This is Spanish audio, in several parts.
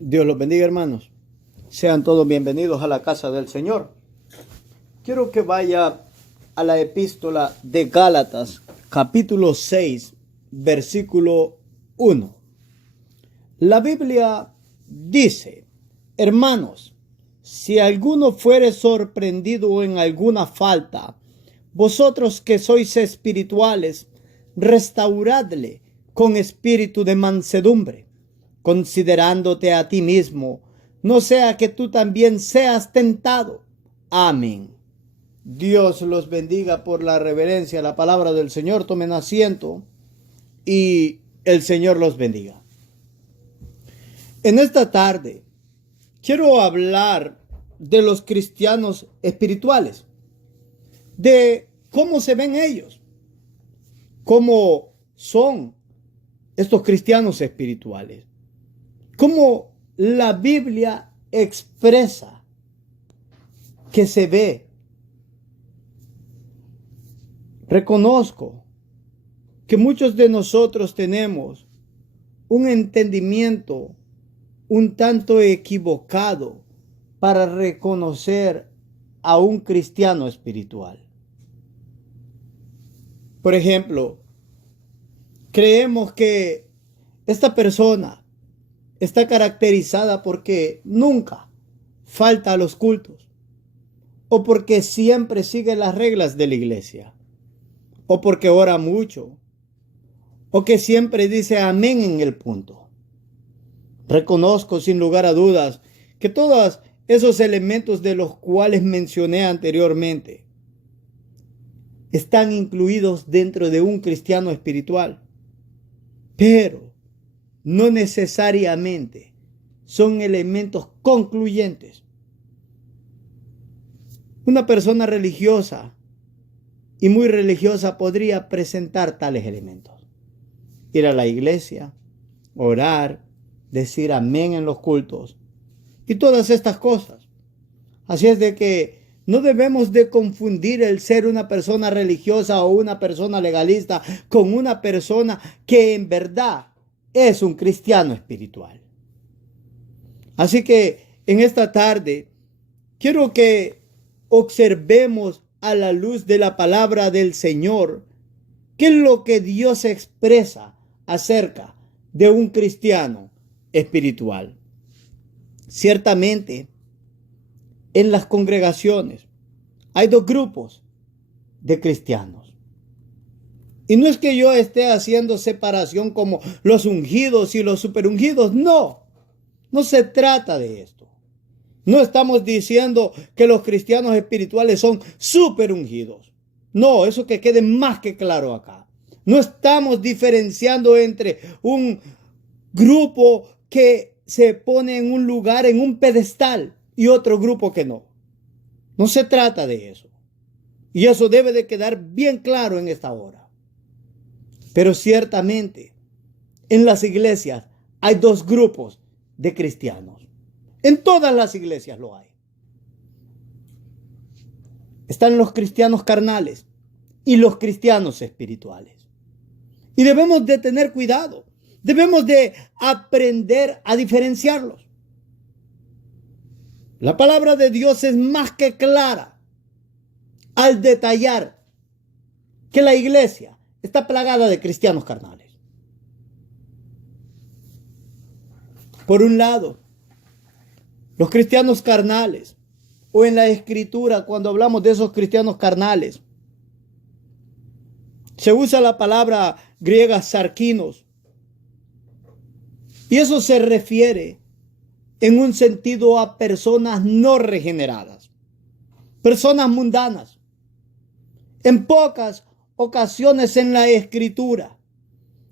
Dios los bendiga, hermanos. Sean todos bienvenidos a la casa del Señor. Quiero que vaya a la epístola de Gálatas, capítulo 6, versículo 1. La Biblia dice: hermanos, si alguno fuere sorprendido en alguna falta, vosotros que sois espirituales, restauradle con espíritu de mansedumbre, considerándote a ti mismo, no sea que tú también seas tentado. Amén. Dios los bendiga por la reverencia a la palabra del Señor. Tomen asiento y el Señor los bendiga. En esta tarde quiero hablar de los cristianos espirituales, de cómo se ven ellos, cómo son estos cristianos espirituales, cómo la Biblia expresa que se ve. Reconozco que muchos de nosotros tenemos un entendimiento un tanto equivocado para reconocer a un cristiano espiritual. Por ejemplo, creemos que esta persona está caracterizada porque nunca falta a los cultos, o porque siempre sigue las reglas de la iglesia, o porque ora mucho, o que siempre dice amén en el punto. Reconozco sin lugar a dudas que todos esos elementos de los cuales mencioné anteriormente están incluidos dentro de un cristiano espiritual, pero no necesariamente son elementos concluyentes. Una persona religiosa y muy religiosa podría presentar tales elementos: ir a la iglesia, orar, decir amén en los cultos y todas estas cosas. Así es de que no debemos de confundir el ser una persona religiosa o una persona legalista con una persona que en verdad es un cristiano espiritual. Así que en esta tarde quiero que observemos a la luz de la palabra del Señor qué es lo que Dios expresa acerca de un cristiano espiritual. Ciertamente, en las congregaciones hay dos grupos de cristianos. Y no es que yo esté haciendo separación como los ungidos y los superungidos. No, no se trata de esto. No estamos diciendo que los cristianos espirituales son superungidos. No, eso que quede más que claro acá. No estamos diferenciando entre un grupo que se pone en un lugar, en un pedestal, y otro grupo que no. No se trata de eso. Y eso debe de quedar bien claro en esta hora. Pero ciertamente, en las iglesias hay dos grupos de cristianos. En todas las iglesias lo hay. Están los cristianos carnales y los cristianos espirituales. Y debemos de tener cuidado. Debemos de aprender a diferenciarlos. La palabra de Dios es más que clara al detallar que la iglesia está plagada de cristianos carnales. Por un lado, los cristianos carnales, o en la escritura, cuando hablamos de esos cristianos carnales, se usa la palabra griega sarkinos, y eso se refiere en un sentido a personas no regeneradas, personas mundanas. En pocas ocasiones en la escritura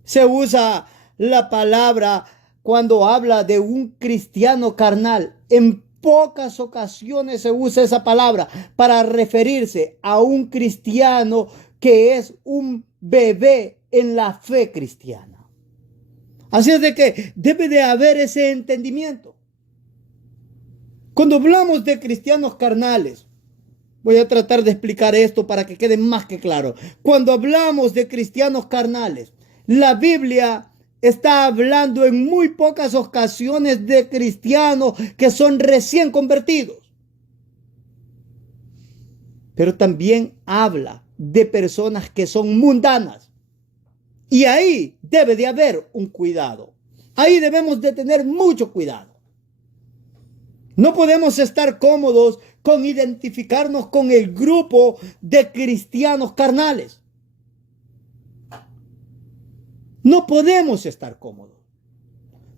se usa la palabra cuando habla de un cristiano carnal. En pocas ocasiones se usa esa palabra para referirse a un cristiano que es un bebé en la fe cristiana. Así es de que debe de haber ese entendimiento. Cuando hablamos de cristianos carnales, voy a tratar de explicar esto para que quede más que claro. Cuando hablamos de cristianos carnales, la Biblia está hablando en muy pocas ocasiones de cristianos que son recién convertidos. Pero también habla de personas que son mundanas. Y ahí debe de haber un cuidado. Ahí debemos de tener mucho cuidado. No podemos estar cómodos con identificarnos con el grupo de cristianos carnales. No podemos estar cómodos.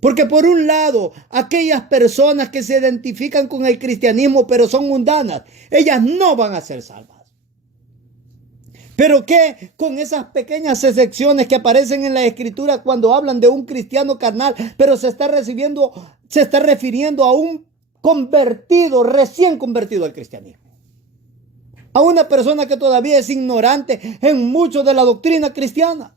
Porque por un lado, aquellas personas que se identifican con el cristianismo pero son mundanas, ellas no van a ser salvas. Pero ¿qué con esas pequeñas excepciones que aparecen en la Escritura cuando hablan de un cristiano carnal, pero se está refiriendo a un convertido, recién convertido al cristianismo? A una persona que todavía es ignorante en mucho de la doctrina cristiana.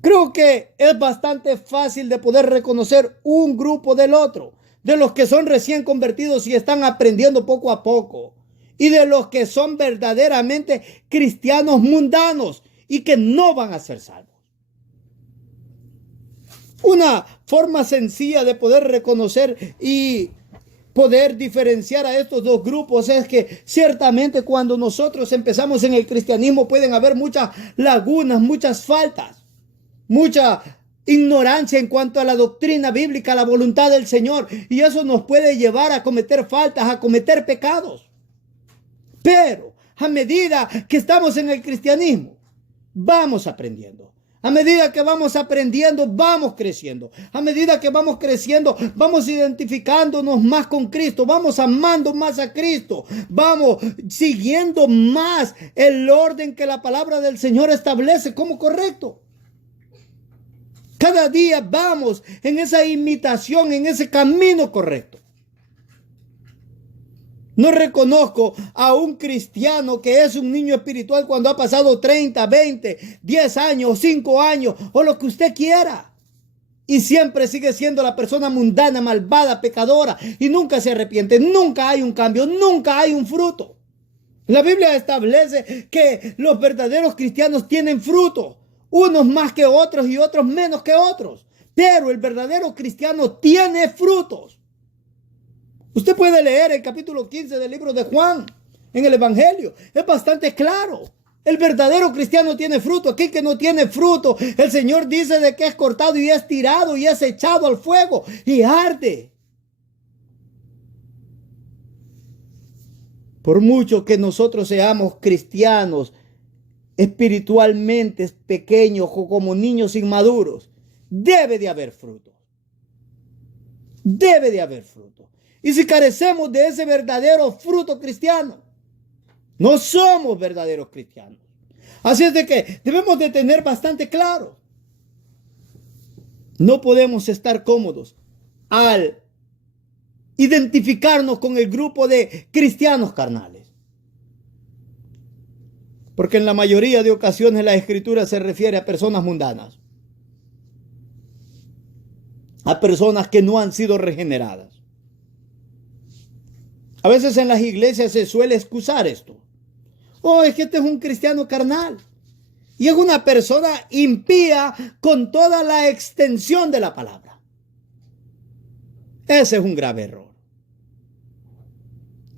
Creo que es bastante fácil de poder reconocer un grupo del otro, de los que son recién convertidos y están aprendiendo poco a poco, y de los que son verdaderamente cristianos mundanos y que no van a ser salvos. Una forma sencilla de poder reconocer y poder diferenciar a estos dos grupos es que ciertamente cuando nosotros empezamos en el cristianismo pueden haber muchas lagunas, muchas faltas, mucha ignorancia en cuanto a la doctrina bíblica, a la voluntad del Señor, y eso nos puede llevar a cometer faltas, a cometer pecados. Pero a medida que estamos en el cristianismo, vamos aprendiendo. A medida que vamos aprendiendo, vamos creciendo. A medida que vamos creciendo, vamos identificándonos más con Cristo. Vamos amando más a Cristo. Vamos siguiendo más el orden que la palabra del Señor establece como correcto. Cada día vamos en esa imitación, en ese camino correcto. No reconozco a un cristiano que es un niño espiritual cuando ha pasado 30, 20, 10 años, 5 años o lo que usted quiera. Y siempre sigue siendo la persona mundana, malvada, pecadora y nunca se arrepiente. Nunca hay un cambio, nunca hay un fruto. La Biblia establece que los verdaderos cristianos tienen fruto. Unos más que otros y otros menos que otros. Pero el verdadero cristiano tiene frutos. Usted puede leer el capítulo 15 del libro de Juan en el Evangelio. Es bastante claro. El verdadero cristiano tiene fruto. Aquel que no tiene fruto, el Señor dice de que es cortado y es tirado y es echado al fuego y arde. Por mucho que nosotros seamos cristianos, espiritualmente pequeños o como niños inmaduros, debe de haber fruto. Debe de haber fruto. Y si carecemos de ese verdadero fruto cristiano, no somos verdaderos cristianos. Así es de que debemos de tener bastante claro. No podemos estar cómodos al identificarnos con el grupo de cristianos carnales. Porque en la mayoría de ocasiones la Escritura se refiere a personas mundanas. A personas que no han sido regeneradas. A veces en las iglesias se suele excusar esto. Oh, es que este es un cristiano carnal. Y es una persona impía con toda la extensión de la palabra. Ese es un grave error.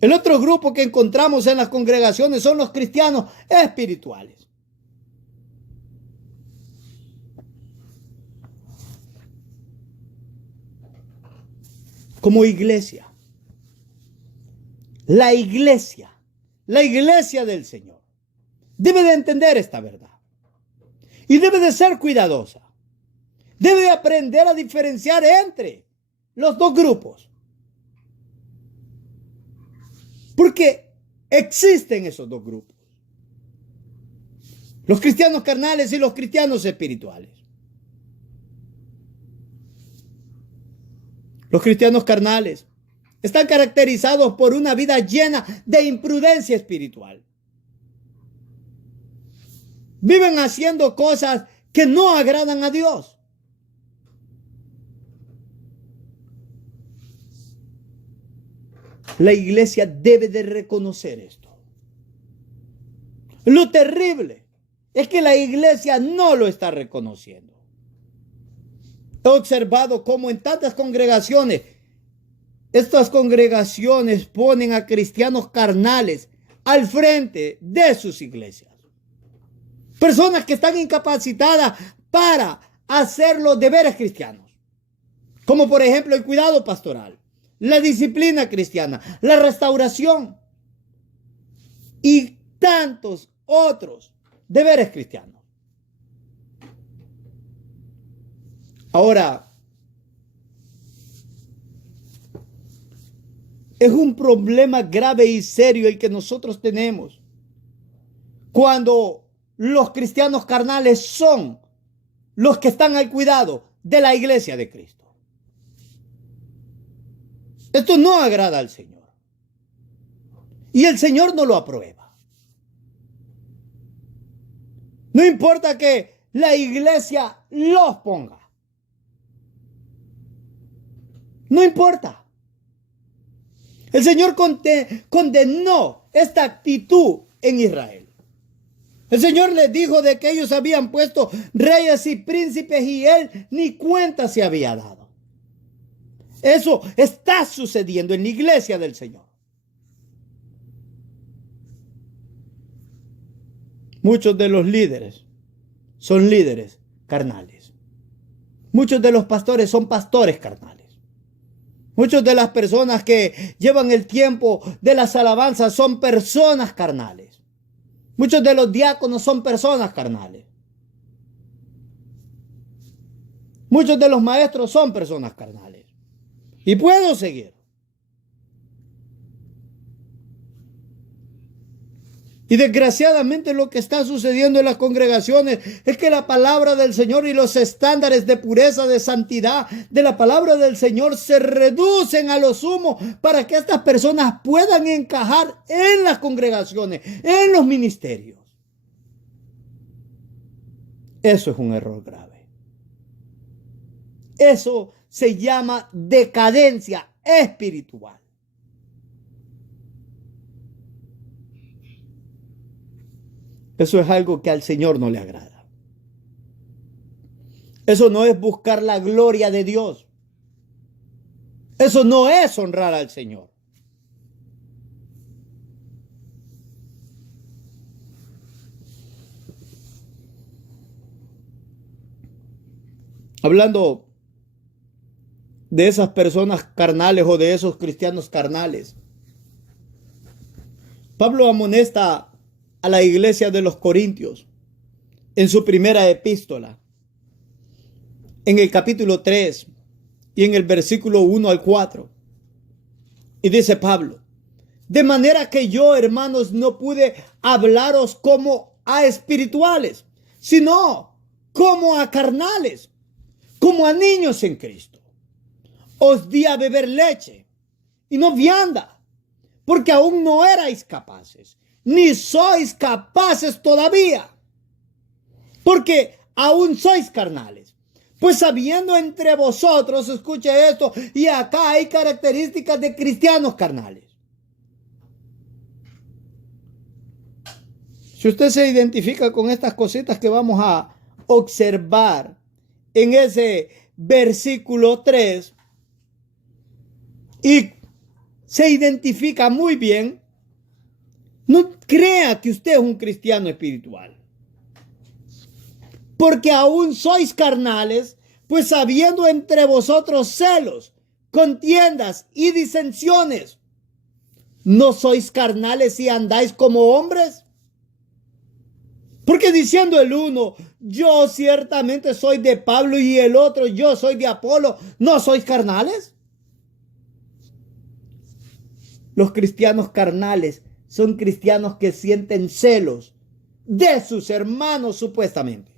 El otro grupo que encontramos en las congregaciones son los cristianos espirituales. Como iglesia. La iglesia del Señor, debe de entender esta verdad y debe de ser cuidadosa. Debe de aprender a diferenciar entre los dos grupos. Porque existen esos dos grupos. Los cristianos carnales y los cristianos espirituales. Los cristianos carnales están caracterizados por una vida llena de imprudencia espiritual. Viven haciendo cosas que no agradan a Dios. La iglesia debe de reconocer esto. Lo terrible es que la iglesia no lo está reconociendo. He observado cómo en tantas congregaciones, estas congregaciones ponen a cristianos carnales al frente de sus iglesias. Personas que están incapacitadas para hacer los deberes cristianos, como por ejemplo el cuidado pastoral, la disciplina cristiana, la restauración y tantos otros deberes cristianos. Ahora, es un problema grave y serio el que nosotros tenemos cuando los cristianos carnales son los que están al cuidado de la iglesia de Cristo. Esto no agrada al Señor. Y el Señor no lo aprueba. No importa que la iglesia los ponga. No importa. El Señor condenó esta actitud en Israel. El Señor les dijo de que ellos habían puesto reyes y príncipes y Él ni cuenta se había dado. Eso está sucediendo en la iglesia del Señor. Muchos de los líderes son líderes carnales. Muchos de los pastores son pastores carnales. Muchas de las personas que llevan el tiempo de las alabanzas son personas carnales. Muchos de los diáconos son personas carnales. Muchos de los maestros son personas carnales. Y puedo seguir. Y desgraciadamente lo que está sucediendo en las congregaciones es que la palabra del Señor y los estándares de pureza, de santidad de la palabra del Señor se reducen a lo sumo para que estas personas puedan encajar en las congregaciones, en los ministerios. Eso es un error grave. Eso se llama decadencia espiritual. Eso es algo que al Señor no le agrada. Eso no es buscar la gloria de Dios. Eso no es honrar al Señor. Hablando de esas personas carnales o de esos cristianos carnales, Pablo amonesta a la iglesia de los Corintios en su primera epístola, en el capítulo 3 y en el versículo 1 al 4. Y dice Pablo: de manera que yo, hermanos, no pude hablaros como a espirituales, sino como a carnales, como a niños en Cristo. Os di a beber leche y no vianda, porque aún no erais capaces, ni sois capaces todavía, porque aún sois carnales. Pues habiendo entre vosotros, escuche esto, y acá hay características de cristianos carnales. Si usted se identifica con estas cositas que vamos a observar en ese versículo 3 y se identifica muy bien, no crea que usted es un cristiano espiritual. Porque aún sois carnales, pues habiendo entre vosotros celos, contiendas y disensiones, ¿no sois carnales y andáis como hombres? Porque diciendo el uno, yo ciertamente soy de Pablo, y el otro, yo soy de Apolo, ¿no sois carnales? Los cristianos carnales son cristianos que sienten celos de sus hermanos supuestamente,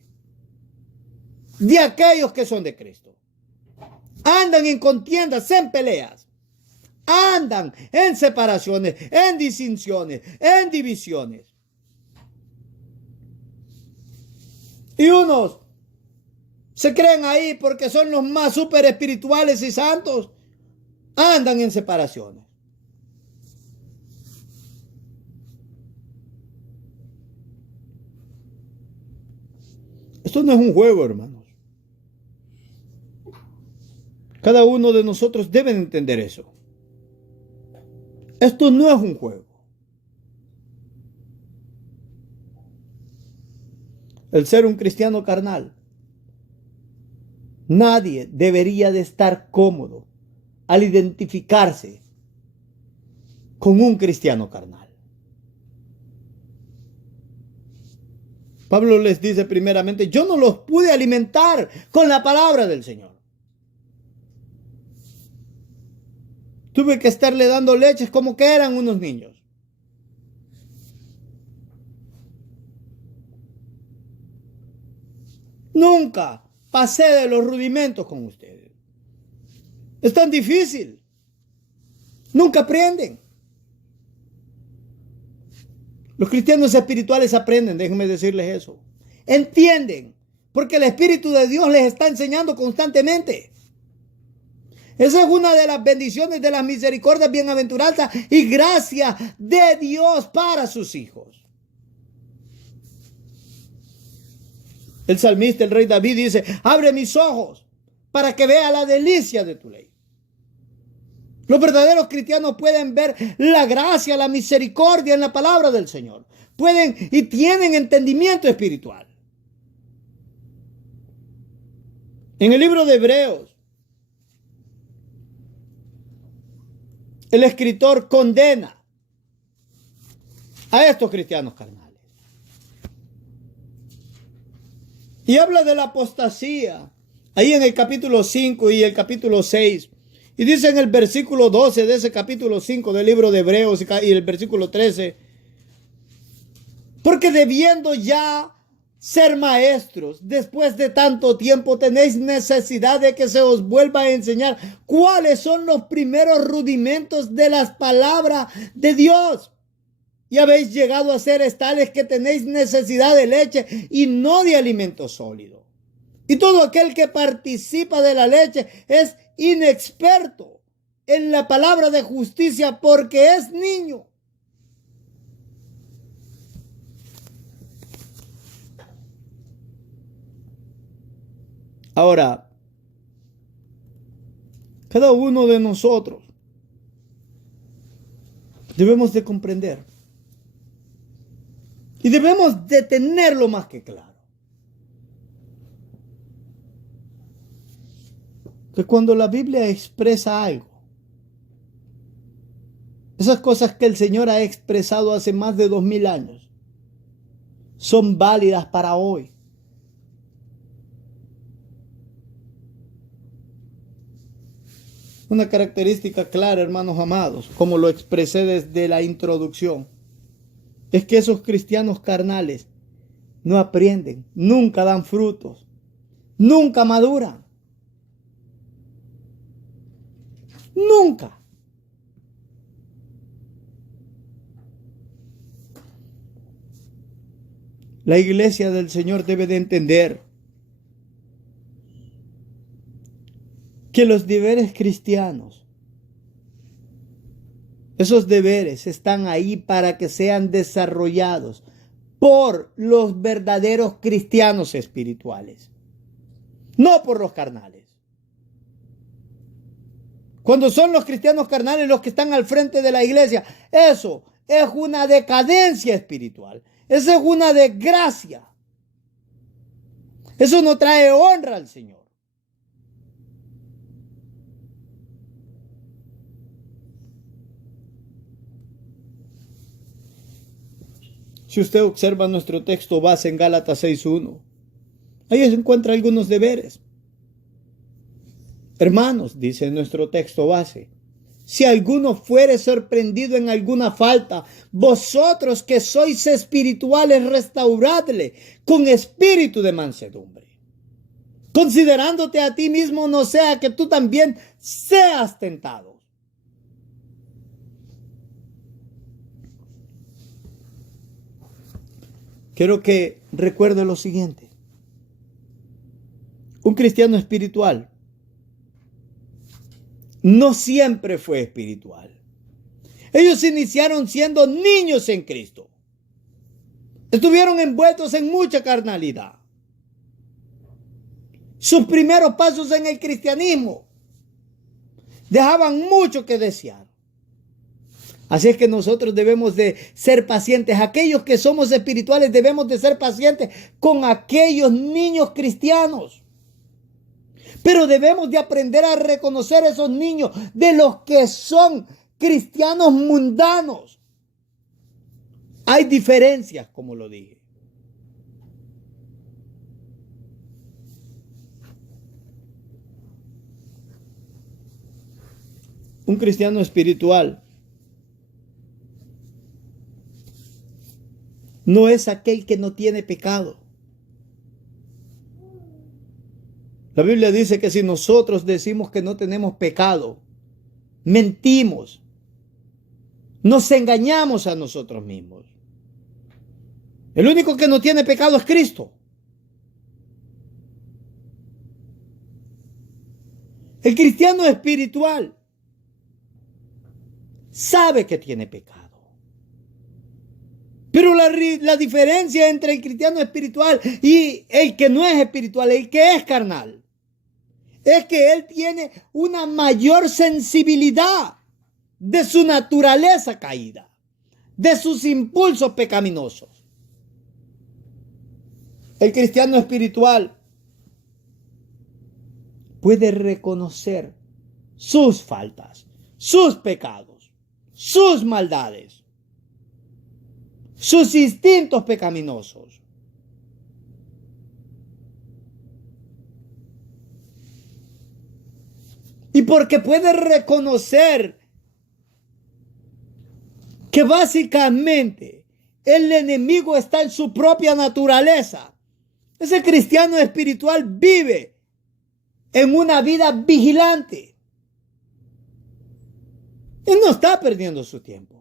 de aquellos que son de Cristo. Andan en contiendas, en peleas, andan en separaciones, en disensiones, en divisiones. Y unos se creen ahí porque son los más súper espirituales y santos, andan en separaciones. Esto no es un juego, hermanos. Cada uno de nosotros debe entender eso. Esto no es un juego. El ser un cristiano carnal, nadie debería de estar cómodo al identificarse con un cristiano carnal. Pablo les dice primeramente, yo no los pude alimentar con la palabra del Señor. Tuve que estarle dando leches como que eran unos niños. Nunca pasé de los rudimentos con ustedes. Es tan difícil. Nunca aprenden. Los cristianos espirituales aprenden, déjenme decirles eso. Entienden, porque el Espíritu de Dios les está enseñando constantemente. Esa es una de las bendiciones de las misericordias, bienaventuranzas y gracia de Dios para sus hijos. El salmista, el rey David dice, abre mis ojos para que vea la delicia de tu ley. Los verdaderos cristianos pueden ver la gracia, la misericordia en la palabra del Señor. Pueden y tienen entendimiento espiritual. En el libro de Hebreos, el escritor condena a estos cristianos carnales. Y habla de la apostasía, ahí en el capítulo 5 y el capítulo 6. Y dice en el versículo 12 de ese capítulo 5 del libro de Hebreos y el versículo 13, porque debiendo ya ser maestros, después de tanto tiempo tenéis necesidad de que se os vuelva a enseñar cuáles son los primeros rudimentos de las palabras de Dios. Y habéis llegado a ser tales que tenéis necesidad de leche y no de alimento sólido. Y todo aquel que participa de la leche es inexperto en la palabra de justicia porque es niño. Ahora, cada uno de nosotros debemos de comprender y debemos de tenerlo más que claro. Que cuando la Biblia expresa algo, esas cosas que el Señor ha expresado hace más de 2000 años, son válidas para hoy. Una característica clara, hermanos amados, como lo expresé desde la introducción, es que esos cristianos carnales no aprenden, nunca dan frutos, nunca maduran. Nunca. La iglesia del Señor debe de entender que los deberes cristianos, esos deberes están ahí para que sean desarrollados por los verdaderos cristianos espirituales, no por los carnales. Cuando son los cristianos carnales los que están al frente de la iglesia, eso es una decadencia espiritual. Eso es una desgracia. Eso no trae honra al Señor. Si usted observa nuestro texto base en Gálatas 6:1, ahí se encuentra algunos deberes. Hermanos, dice nuestro texto base, si alguno fuere sorprendido en alguna falta, vosotros que sois espirituales, restauradle con espíritu de mansedumbre, considerándote a ti mismo, no sea que tú también seas tentado. Quiero que recuerde lo siguiente. Un cristiano espiritual no siempre fue espiritual. Ellos iniciaron siendo niños en Cristo. Estuvieron envueltos en mucha carnalidad. Sus primeros pasos en el cristianismo dejaban mucho que desear. Así es que nosotros debemos de ser pacientes. Aquellos que somos espirituales debemos de ser pacientes con aquellos niños cristianos. Pero debemos de aprender a reconocer esos niños de los que son cristianos mundanos. Hay diferencias, como lo dije. Un cristiano espiritual no es aquel que no tiene pecado. La Biblia dice que si nosotros decimos que no tenemos pecado, mentimos, nos engañamos a nosotros mismos. El único que no tiene pecado es Cristo. El cristiano espiritual sabe que tiene pecado. Pero la diferencia entre el cristiano espiritual y el que no es espiritual, el que es carnal, es que él tiene una mayor sensibilidad de su naturaleza caída, de sus impulsos pecaminosos. El cristiano espiritual puede reconocer sus faltas, sus pecados, sus maldades, sus instintos pecaminosos. Y porque puede reconocer que básicamente el enemigo está en su propia naturaleza, ese cristiano espiritual vive en una vida vigilante. Él no está perdiendo su tiempo.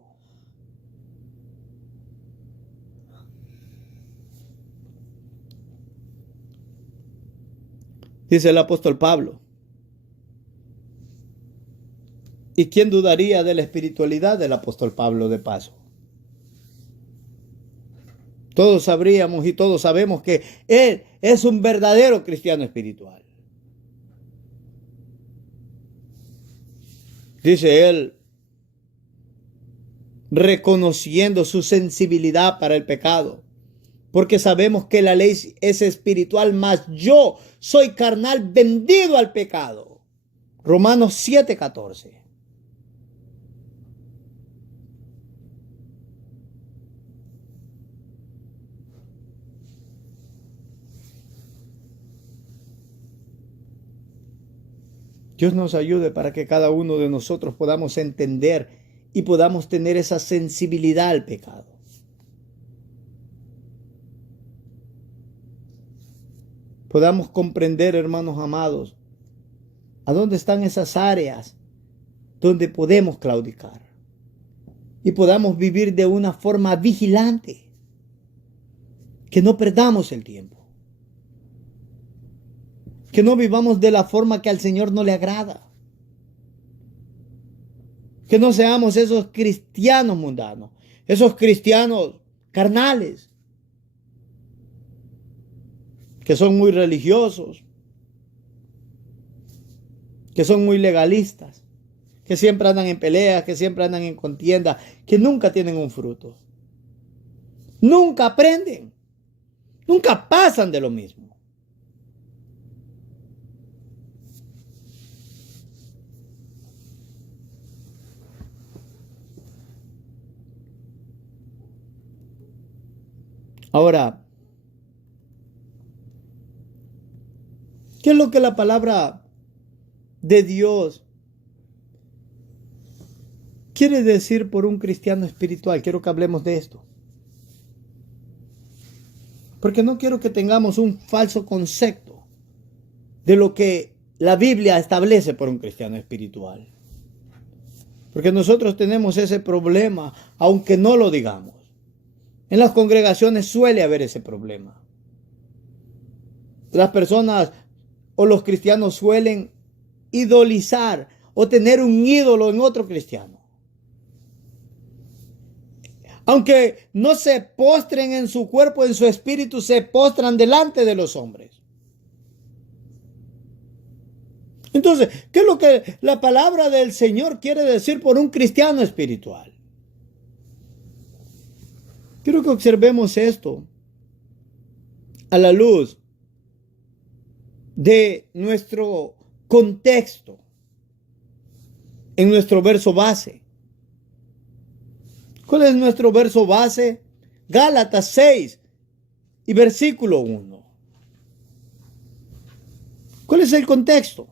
Dice el apóstol Pablo. ¿Y quién dudaría de la espiritualidad del apóstol Pablo de paso? Todos sabríamos y todos sabemos que él es un verdadero cristiano espiritual. Dice él, reconociendo su sensibilidad para el pecado, porque sabemos que la ley es espiritual, mas yo soy carnal, vendido al pecado. Romanos 7:14. Dios nos ayude para que cada uno de nosotros podamos entender y podamos tener esa sensibilidad al pecado. Podamos comprender, hermanos amados, a dónde están esas áreas donde podemos claudicar y podamos vivir de una forma vigilante, que no perdamos el tiempo. Que no vivamos de la forma que al Señor no le agrada. Que no seamos esos cristianos mundanos, esos cristianos carnales, que son muy religiosos, que son muy legalistas, que siempre andan en peleas, que siempre andan en contienda, que nunca tienen un fruto. Nunca aprenden, nunca pasan de lo mismo. Ahora, ¿qué es lo que la palabra de Dios quiere decir por un cristiano espiritual? Quiero que hablemos de esto. Porque no quiero que tengamos un falso concepto de lo que la Biblia establece por un cristiano espiritual. Porque nosotros tenemos ese problema, aunque no lo digamos. En las congregaciones suele haber ese problema. Las personas o los cristianos suelen idolizar o tener un ídolo en otro cristiano. Aunque no se postren en su cuerpo, en su espíritu, se postran delante de los hombres. Entonces, ¿qué es lo que la palabra del Señor quiere decir por un cristiano espiritual? Quiero que observemos esto a la luz de nuestro contexto en nuestro verso base. ¿Cuál es nuestro verso base? Gálatas 6 y versículo 1. ¿Cuál es el contexto?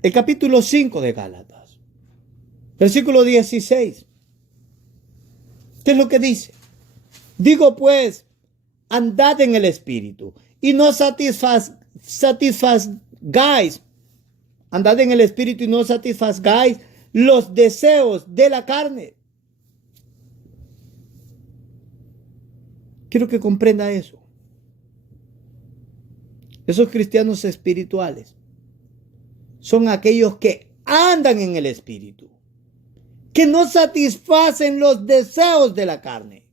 El capítulo 5 de Gálatas, versículo 16. ¿Qué es lo que dice? Digo pues, andad en el Espíritu y no satisfagáis. Andad en el Espíritu y no satisfagáis los deseos de la carne. Quiero que comprenda eso. Esos cristianos espirituales son aquellos que andan en el Espíritu, que no satisfacen los deseos de la carne.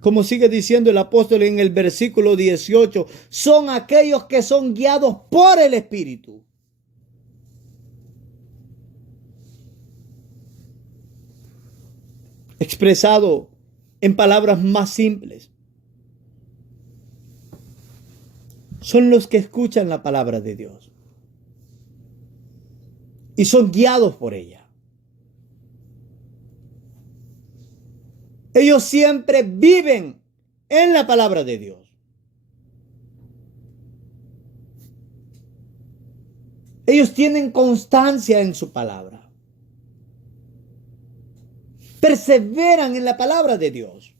Como sigue diciendo el apóstol en el versículo 18, son aquellos que son guiados por el Espíritu. Expresado en palabras más simples, son los que escuchan la palabra de Dios y son guiados por ella. Ellos siempre viven en la palabra de Dios. Ellos tienen constancia en su palabra. Perseveran en la palabra de Dios.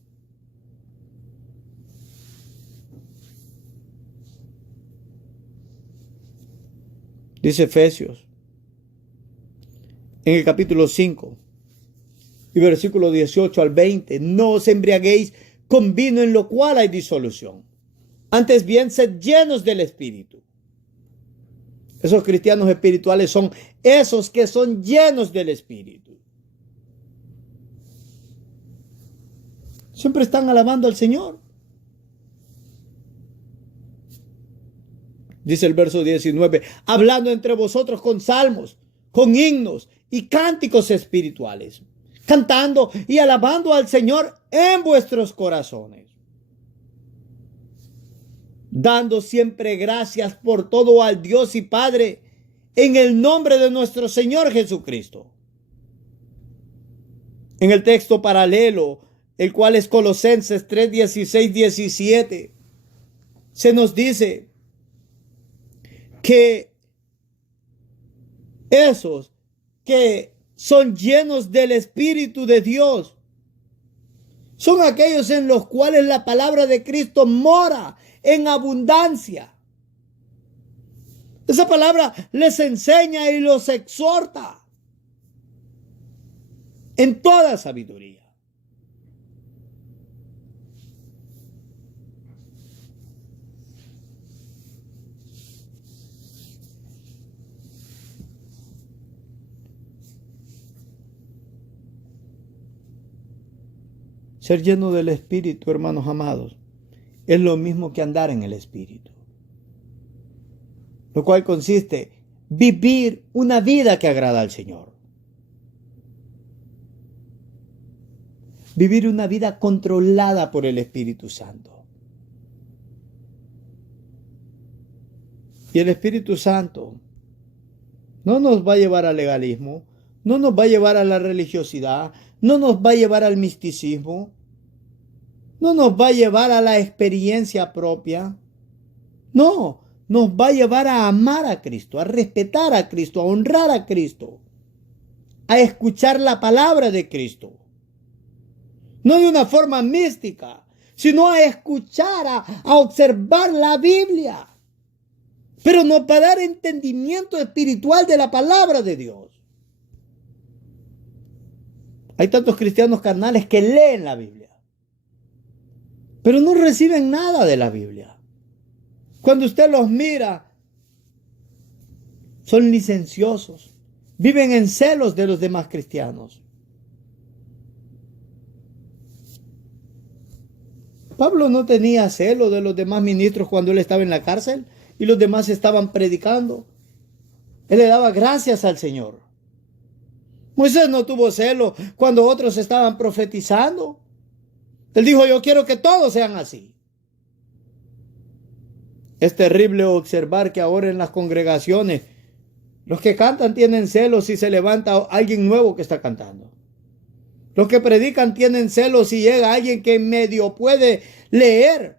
Dice Efesios, en el capítulo 5 y versículo 18 al 20, no os embriaguéis con vino en lo cual hay disolución. Antes bien, sed llenos del Espíritu. Esos cristianos espirituales son esos que son llenos del Espíritu. Siempre están alabando al Señor. Dice el verso 19, hablando entre vosotros con salmos, con himnos y cánticos espirituales, cantando y alabando al Señor en vuestros corazones, dando siempre gracias por todo al Dios y Padre, en el nombre de nuestro Señor Jesucristo. En el texto paralelo, el cual es Colosenses 3, 16, 17, se nos dice que esos que son llenos del Espíritu de Dios son aquellos en los cuales la palabra de Cristo mora en abundancia. Esa palabra les enseña y los exhorta en toda sabiduría. Ser lleno del Espíritu, hermanos amados, es lo mismo que andar en el Espíritu. Lo cual consiste en vivir una vida que agrada al Señor. Vivir una vida controlada por el Espíritu Santo. Y el Espíritu Santo no nos va a llevar al legalismo, no nos va a llevar a la religiosidad, no nos va a llevar al misticismo, no nos va a llevar a la experiencia propia. No, nos va a llevar a amar a Cristo, a respetar a Cristo, a honrar a Cristo, a escuchar la palabra de Cristo. No de una forma mística, sino a escuchar, a observar la Biblia. Pero nos va a dar entendimiento espiritual de la palabra de Dios. Hay tantos cristianos carnales que leen la Biblia, pero no reciben nada de la Biblia. Cuando usted los mira, son licenciosos, viven en celos de los demás cristianos. Pablo no tenía celo de los demás ministros cuando él estaba en la cárcel y los demás estaban predicando. Él le daba gracias al Señor. Moisés no tuvo celo cuando otros estaban profetizando. Él dijo, yo quiero que todos sean así. Es terrible observar que ahora en las congregaciones los que cantan tienen celos si se levanta alguien nuevo que está cantando. Los que predican tienen celos si llega alguien que medio puede leer.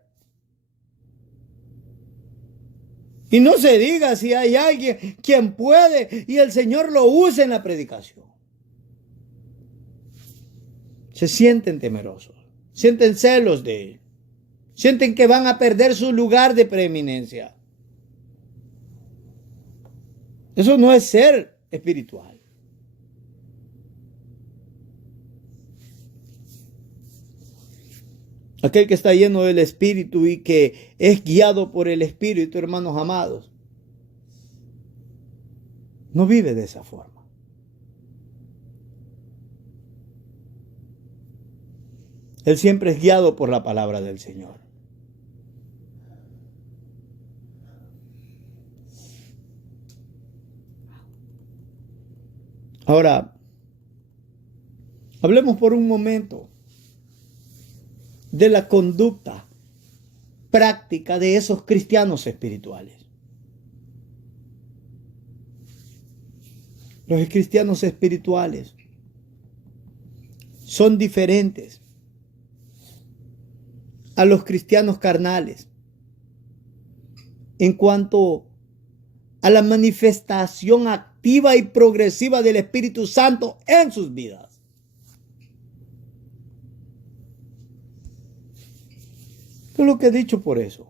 Y no se diga si hay alguien quien puede y el Señor lo usa en la predicación. Se sienten temerosos, sienten celos de él, sienten que van a perder su lugar de preeminencia. Eso no es ser espiritual. Aquel que está lleno del Espíritu y que es guiado por el Espíritu, hermanos amados, no vive de esa forma. Él siempre es guiado por la palabra del Señor. Ahora, hablemos por un momento de la conducta práctica de esos cristianos espirituales. Los cristianos espirituales son diferentes a los cristianos carnales en cuanto a la manifestación activa y progresiva del Espíritu Santo en sus vidas. Es lo que he dicho por eso.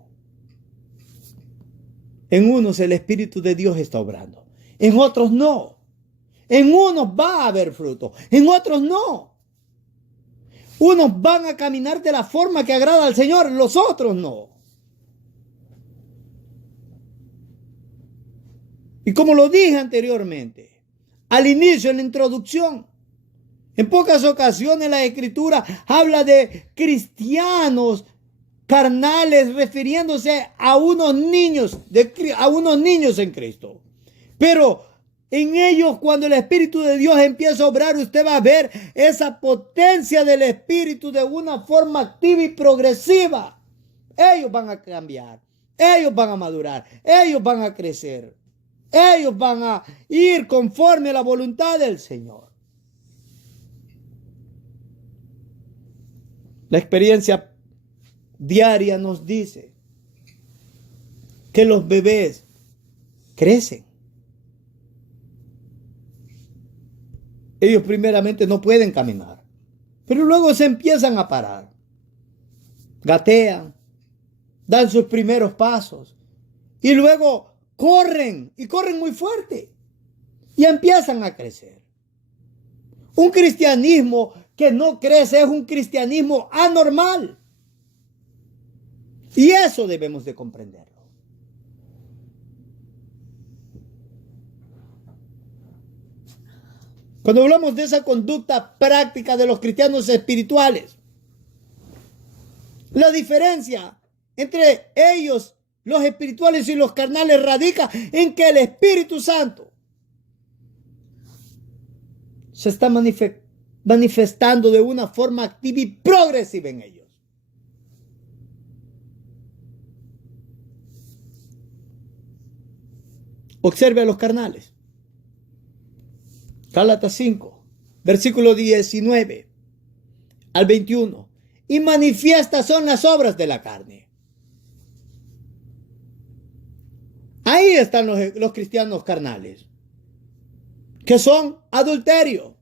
En unos el Espíritu de Dios está obrando, en otros no. En unos va a haber fruto, en otros no. Unos van a caminar de la forma que agrada al Señor, los otros no. Y como lo dije anteriormente, al inicio, en la introducción, en pocas ocasiones la Escritura habla de cristianos carnales refiriéndose a unos niños en Cristo. Pero en ellos, cuando el Espíritu de Dios empieza a obrar, usted va a ver esa potencia del Espíritu de una forma activa y progresiva. Ellos van a cambiar, ellos van a madurar, ellos van a crecer, ellos van a ir conforme a la voluntad del Señor. La experiencia diaria nos dice que los bebés crecen. Ellos primeramente no pueden caminar, pero luego se empiezan a parar, gatean, dan sus primeros pasos y luego corren y corren muy fuerte y empiezan a crecer. Un cristianismo que no crece es un cristianismo anormal. Y eso debemos de comprenderlo. Cuando hablamos de esa conducta práctica de los cristianos espirituales, la diferencia entre ellos, los espirituales y los carnales, radica en que el Espíritu Santo se está manifestando de una forma activa y progresiva en ellos. Observe a los carnales. Gálatas 5, versículo 19 al 21. Y manifiestas son las obras de la carne. Ahí están los cristianos carnales, que son adulterio,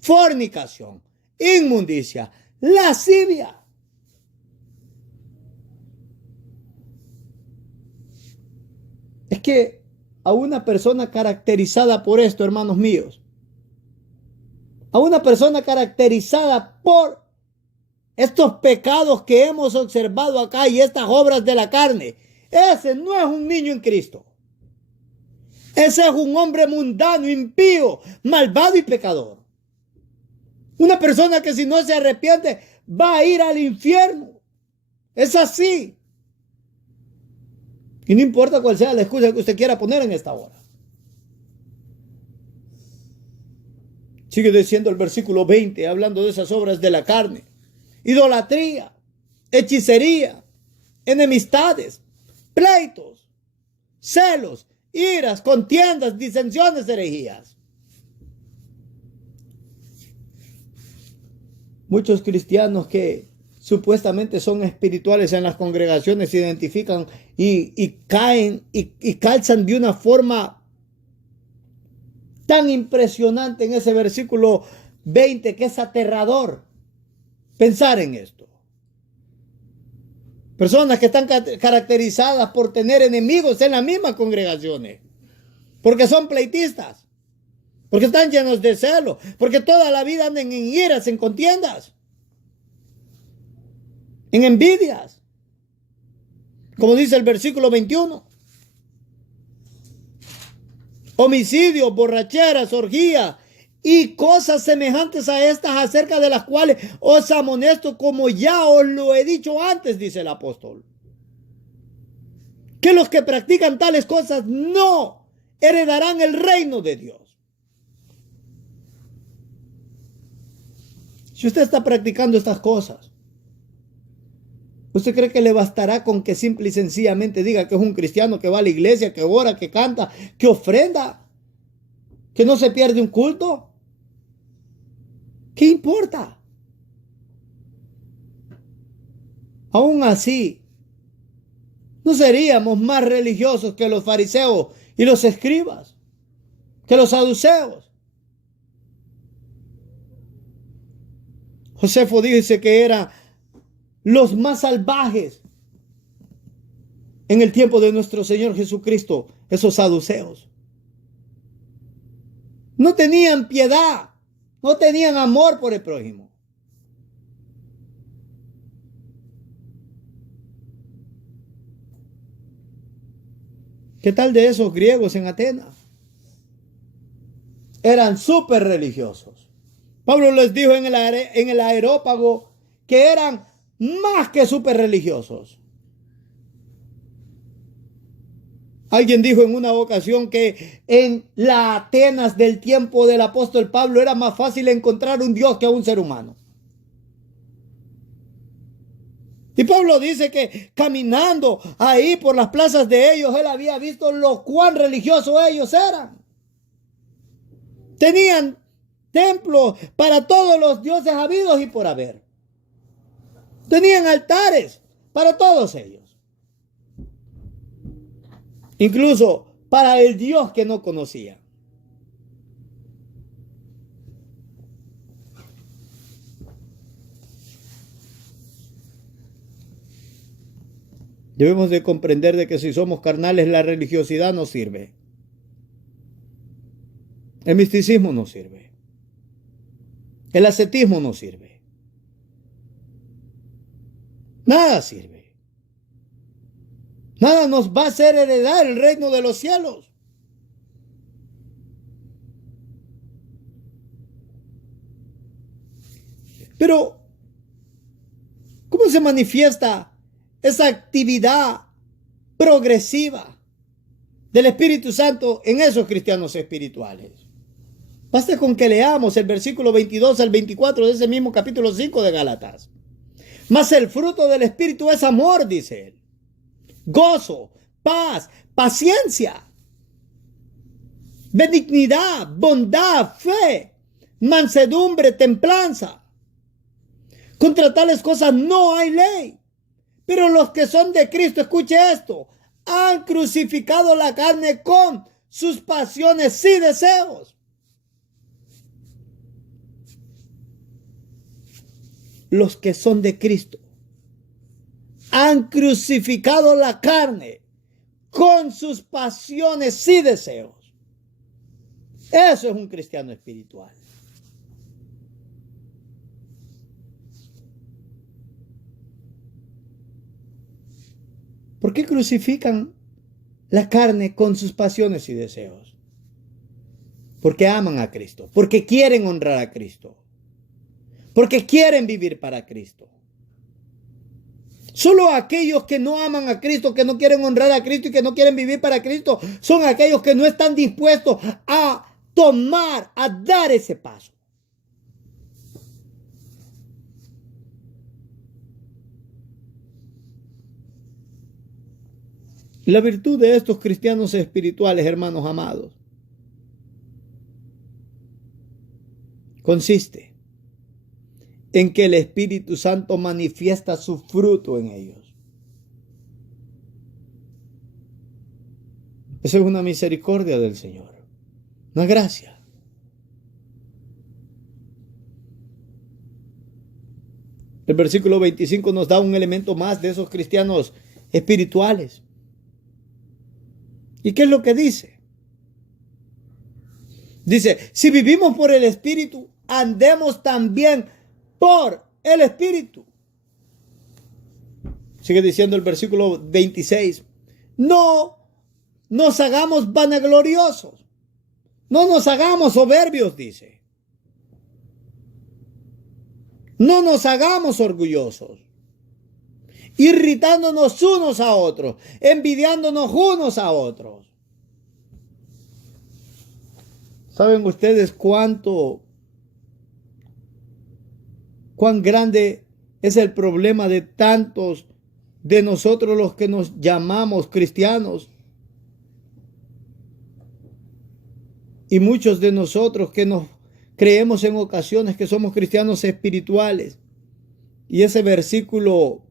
fornicación, inmundicia, lascivia. Es que a una persona caracterizada por esto, hermanos míos, a una persona caracterizada por estos pecados que hemos observado acá y estas obras de la carne, ese no es un niño en Cristo. Ese es un hombre mundano, impío, malvado y pecador. Una persona que si no se arrepiente va a ir al infierno. Es así. Y no importa cuál sea la excusa que usted quiera poner en esta hora. Sigue diciendo el versículo 20, hablando de esas obras de la carne. Idolatría, hechicería, enemistades, pleitos, celos, iras, contiendas, disensiones, herejías. Muchos cristianos que supuestamente son espirituales en las congregaciones se identifican y caen y calzan de una forma tan impresionante en ese versículo 20 que es aterrador pensar en esto. Personas que están caracterizadas por tener enemigos en las mismas congregaciones, porque son pleitistas, porque están llenos de celo, porque toda la vida andan en iras, en contiendas, en envidias, como dice el versículo 21. Homicidios, borracheras, orgías y cosas semejantes a estas, acerca de las cuales os amonesto, como ya os lo he dicho antes, dice el apóstol, que los que practican tales cosas no heredarán el reino de Dios. Si usted está practicando estas cosas, ¿usted cree que le bastará con que simple y sencillamente diga que es un cristiano, que va a la iglesia, que ora, que canta, que ofrenda, que no se pierde un culto? ¿Qué importa? Aún así, ¿no seríamos más religiosos que los fariseos y los escribas, que los saduceos? Josefo dice que eran los más salvajes en el tiempo de nuestro Señor Jesucristo, esos saduceos. No tenían piedad, no tenían amor por el prójimo. ¿Qué tal de esos griegos en Atenas? Eran súper religiosos. Pablo les dijo en el Areópago que eran más que súper religiosos. Alguien dijo en una ocasión que en la Atenas del tiempo del apóstol Pablo era más fácil encontrar un Dios que a un ser humano. Y Pablo dice que caminando ahí por las plazas de ellos, él había visto lo cuán religiosos ellos eran. Tenían templos para todos los dioses habidos y por haber. Tenían altares para todos ellos. Incluso para el Dios que no conocían. Debemos de comprender de que si somos carnales, la religiosidad no sirve. El misticismo no sirve. El ascetismo no sirve. Nada sirve. Nada nos va a hacer heredar el reino de los cielos. Pero, ¿cómo se manifiesta esa actividad progresiva del Espíritu Santo en esos cristianos espirituales? Basta con que leamos el versículo 22 al 24 de ese mismo capítulo 5 de Gálatas. Mas el fruto del Espíritu es amor, dice él. Gozo, paz, paciencia, benignidad, bondad, fe, mansedumbre, templanza. Contra tales cosas no hay ley. Pero los que son de Cristo, escuche esto, han crucificado la carne con sus pasiones y deseos. Los que son de Cristo han crucificado la carne con sus pasiones y deseos. Eso es un cristiano espiritual. ¿Por qué crucifican la carne con sus pasiones y deseos? Porque aman a Cristo, porque quieren honrar a Cristo, porque quieren vivir para Cristo. Solo aquellos que no aman a Cristo, que no quieren honrar a Cristo y que no quieren vivir para Cristo, son aquellos que no están dispuestos a tomar, a dar ese paso. La virtud de estos cristianos espirituales, hermanos amados, consiste en que el Espíritu Santo manifiesta su fruto en ellos. Eso es una misericordia del Señor, una gracia. El versículo 25 nos da un elemento más de esos cristianos espirituales. ¿Y qué es lo que dice? Dice, si vivimos por el Espíritu, andemos también por el Espíritu. Sigue diciendo el versículo 26. No nos hagamos vanagloriosos. No nos hagamos soberbios, dice. No nos hagamos orgullosos, irritándonos unos a otros, envidiándonos unos a otros. ¿Saben ustedes cuán grande es el problema de tantos de nosotros los que nos llamamos cristianos? Y muchos de nosotros que nos creemos en ocasiones que somos cristianos espirituales. Y ese versículo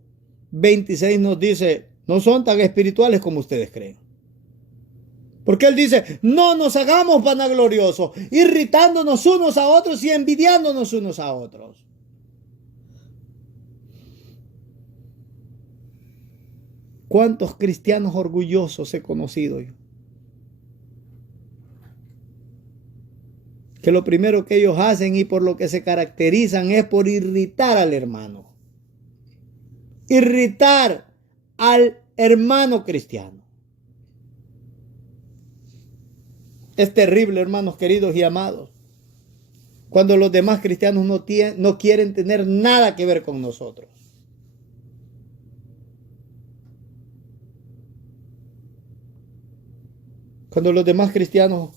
26 nos dice, no son tan espirituales como ustedes creen. Porque él dice, no nos hagamos vanagloriosos, irritándonos unos a otros y envidiándonos unos a otros. ¿Cuántos cristianos orgullosos he conocido yo? Que lo primero que ellos hacen y por lo que se caracterizan es por irritar al hermano. Irritar al hermano cristiano. Es terrible, hermanos queridos y amados, cuando los demás cristianos no quieren tener nada que ver con nosotros. Cuando los demás cristianos,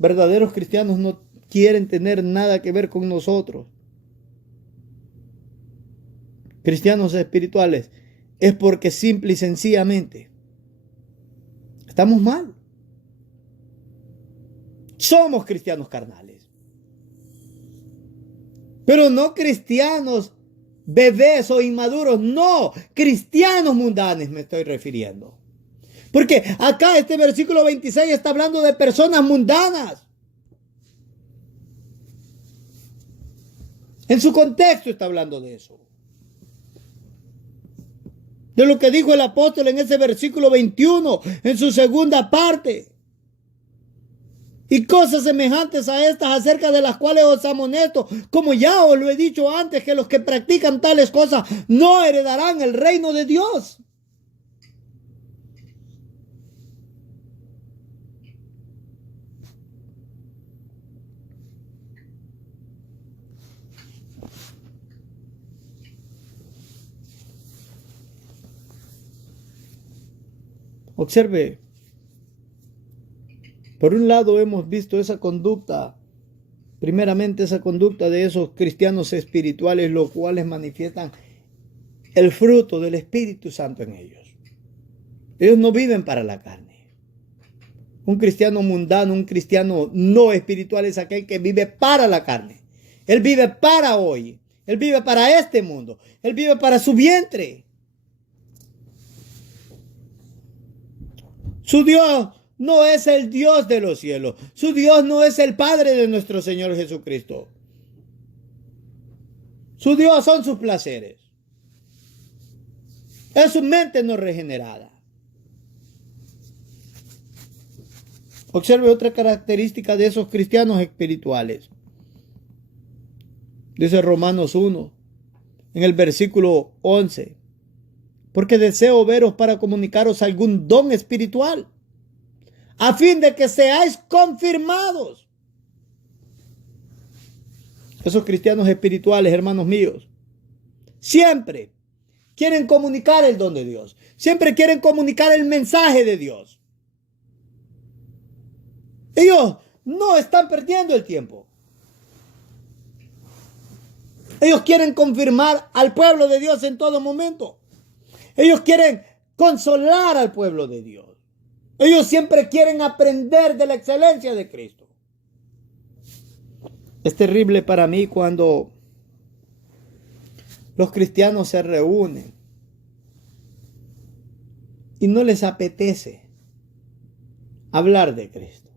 verdaderos cristianos, no quieren tener nada que ver con nosotros. Cristianos espirituales, es porque simple y sencillamente estamos mal. Somos cristianos carnales, pero no cristianos bebés o inmaduros, no, cristianos mundanos me estoy refiriendo. Porque acá este versículo 26 está hablando de personas mundanas. En su contexto está hablando de eso. De lo que dijo el apóstol en ese versículo 21, en su segunda parte. Y cosas semejantes a estas, acerca de las cuales os amonesto, como ya os lo he dicho antes, que los que practican tales cosas no heredarán el reino de Dios. Observe, por un lado hemos visto esa conducta, primeramente esa conducta de esos cristianos espirituales, los cuales manifiestan el fruto del Espíritu Santo en ellos. Ellos no viven para la carne. Un cristiano mundano, un cristiano no espiritual es aquel que vive para la carne. Él vive para hoy, él vive para este mundo, él vive para su vientre. Su Dios no es el Dios de los cielos. Su Dios no es el Padre de nuestro Señor Jesucristo. Su Dios son sus placeres. Es su mente no regenerada. Observe otra característica de esos cristianos espirituales. Dice Romanos 1, en el versículo 11. Porque deseo veros para comunicaros algún don espiritual, a fin de que seáis confirmados. Esos cristianos espirituales, hermanos míos, siempre quieren comunicar el don de Dios. Siempre quieren comunicar el mensaje de Dios. Ellos no están perdiendo el tiempo. Ellos quieren confirmar al pueblo de Dios en todo momento. Ellos quieren consolar al pueblo de Dios. Ellos siempre quieren aprender de la excelencia de Cristo. Es terrible para mí cuando los cristianos se reúnen y no les apetece hablar de Cristo.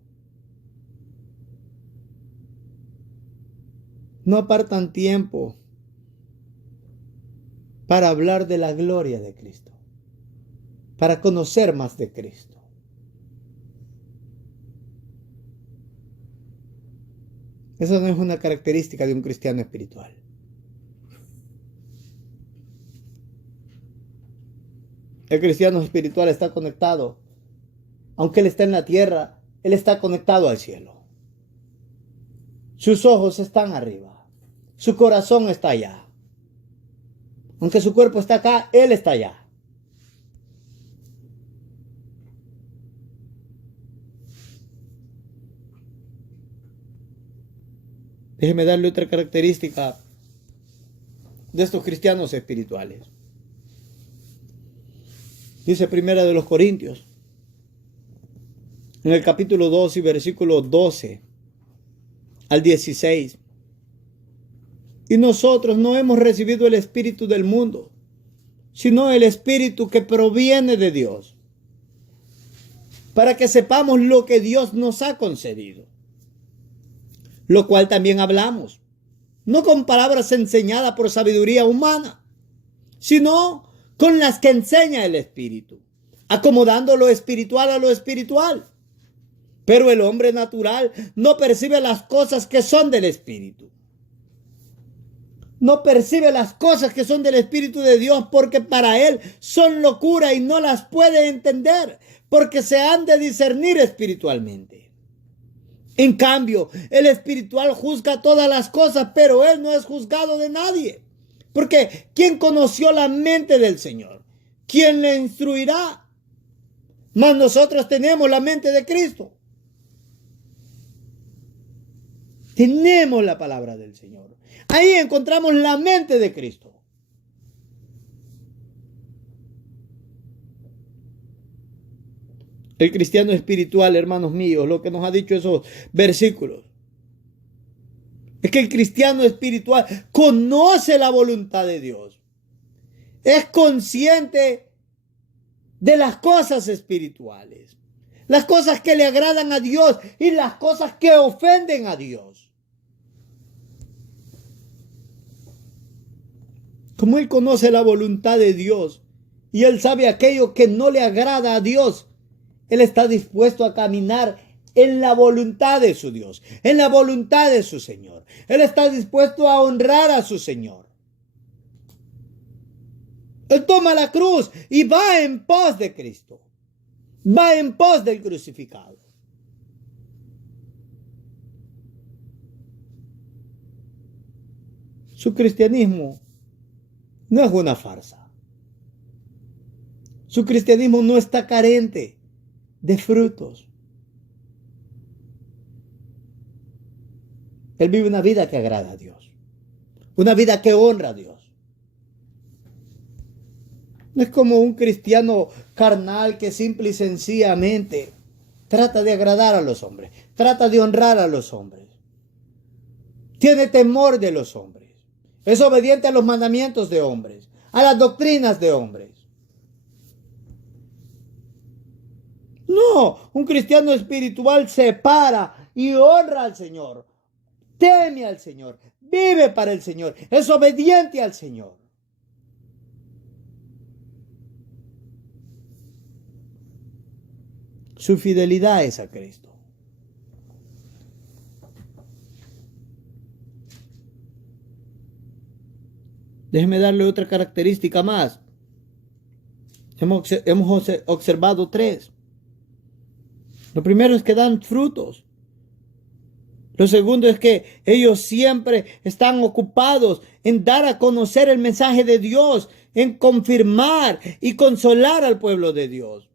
No apartan tiempo para hablar de la gloria de Cristo, para conocer más de Cristo. Esa no es una característica de un cristiano espiritual. El cristiano espiritual está conectado. Aunque él está en la tierra, él está conectado al cielo. Sus ojos están arriba. Su corazón está allá. Aunque su cuerpo está acá, él está allá. Déjeme darle otra característica de estos cristianos espirituales. Dice Primera de los Corintios, en el capítulo 2 y versículo 12 al 16. Y nosotros no hemos recibido el espíritu del mundo, sino el espíritu que proviene de Dios, para que sepamos lo que Dios nos ha concedido. Lo cual también hablamos, no con palabras enseñadas por sabiduría humana, sino con las que enseña el Espíritu, acomodando lo espiritual a lo espiritual. Pero el hombre natural no percibe las cosas que son del Espíritu. No percibe las cosas que son del Espíritu de Dios, porque para él son locura y no las puede entender, porque se han de discernir espiritualmente. En cambio, el espiritual juzga todas las cosas, pero él no es juzgado de nadie. Porque ¿quién conoció la mente del Señor? ¿Quién le instruirá? Mas nosotros tenemos la mente de Cristo. Tenemos la palabra del Señor. Ahí encontramos la mente de Cristo. El cristiano espiritual, hermanos míos, lo que nos ha dicho esos versículos, es que el cristiano espiritual conoce la voluntad de Dios. Es consciente de las cosas espirituales, las cosas que le agradan a Dios y las cosas que ofenden a Dios. Como él conoce la voluntad de Dios y él sabe aquello que no le agrada a Dios, él está dispuesto a caminar en la voluntad de su Dios, en la voluntad de su Señor. Él está dispuesto a honrar a su Señor. Él toma la cruz y va en pos de Cristo. Va en pos del crucificado. Su cristianismo no es una farsa. Su cristianismo no está carente de frutos. Él vive una vida que agrada a Dios. Una vida que honra a Dios. No es como un cristiano carnal que simple y sencillamente trata de agradar a los hombres. Trata de honrar a los hombres. Tiene temor de los hombres. Es obediente a los mandamientos de hombres. A las doctrinas de hombres. No, un cristiano espiritual se para y honra al Señor. Teme al Señor. Vive para el Señor. Es obediente al Señor. Su fidelidad es a Cristo. Déjeme darle otra característica más. Hemos observado tres. Lo primero es que dan frutos. Lo segundo es que ellos siempre están ocupados en dar a conocer el mensaje de Dios, en confirmar y consolar al pueblo de Dios.